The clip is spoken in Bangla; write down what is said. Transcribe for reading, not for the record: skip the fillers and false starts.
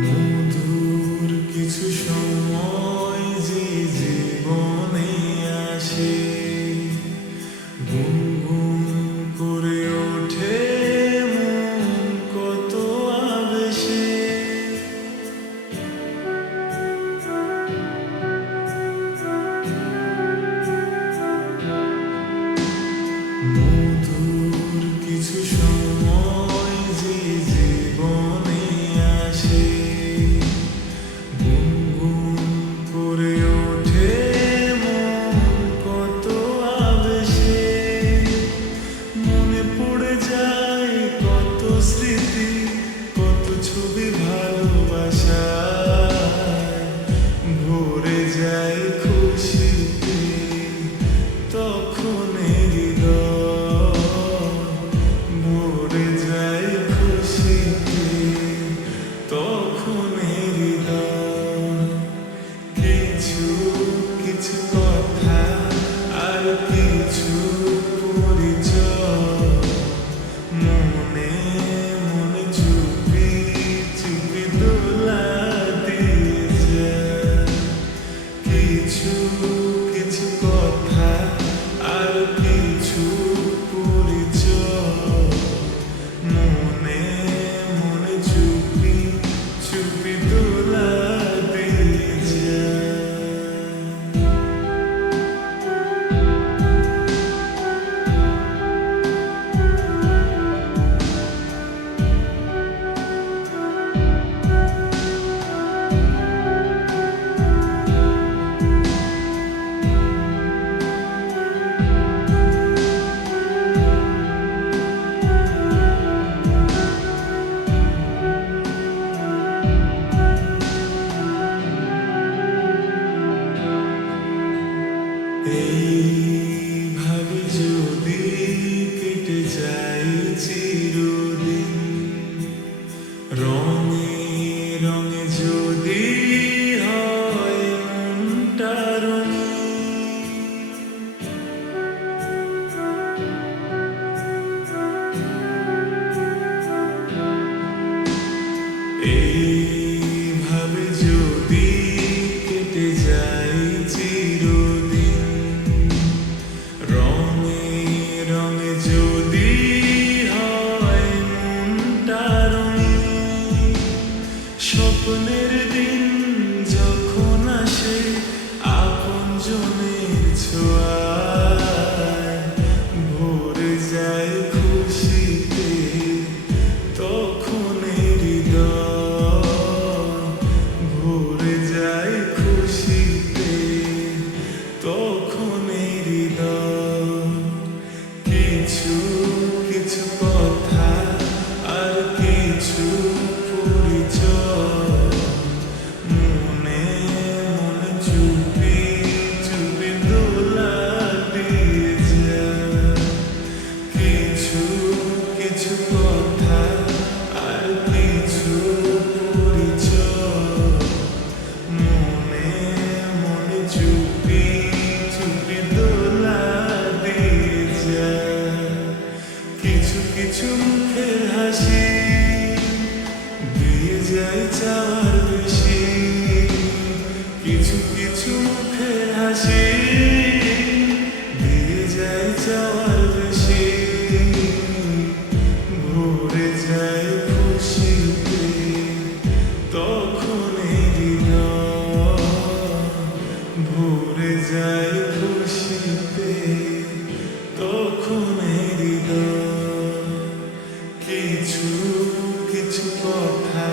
মধুর কিছু সময় যে জীবনে আসে, গুনগুন করে ওঠে মন কত আবেশে। মধুর কিছু সময় যে জীবনে আসে, গুনগুন করে ওঠে মন কত আবেশে। মনে পড়ে যায় কত স্মৃতি, কত ছবি ভালোবাসায় ভরে যায় খুশিতে। তখন হৃদয় ভরে যায় খুশিতে, তখন হৃদয়। কিছু কিছু কথা আর কিছু পরিচয়, মনে মনে চুপি চুপি দোলা দিয়ে যায়। কিছু কিছু কথা আর কিছু পরিচয়, মনে মনে চুপি চুপি দোলা দিয়ে যায়। এইভাবে যদি কেটে যায় চিরদিন, রঙে রঙে যদি হয় মনটা রঙিন। এইভাবে যদি কেটে যায় চিরদিন, রঙে রঙে যদি হয় মনটা রঙিন। স্বপ্নের দিন যখন আসে আপনজনের ছোঁয়ায় ভরে যায় খুশিতে, তখন হৃদয় ভরে যায় খুশিতে, তখন হৃদয়। কিছু কিছু কথা আর কিছু পরিচয়, মনে মনে চুপি চুপি দোলা দিয়ে যায়। কিছু কিছু কথা আর কিছু পরিচয়, মনে মনে চুপি চুপি দোলা দিয়ে যায়। কিছু কিছু মুখের হাসি দিয়ে যায় চাওয়ার বেশি, কিছু কিছু মুখের হাসি দিয়ে যায় চাওয়ার বেশি। ভরে যায় খুশিতে, তখন হৃদয় ভরে যায় খুশিতে, তখন হৃদয়। কিছু কিছু কথা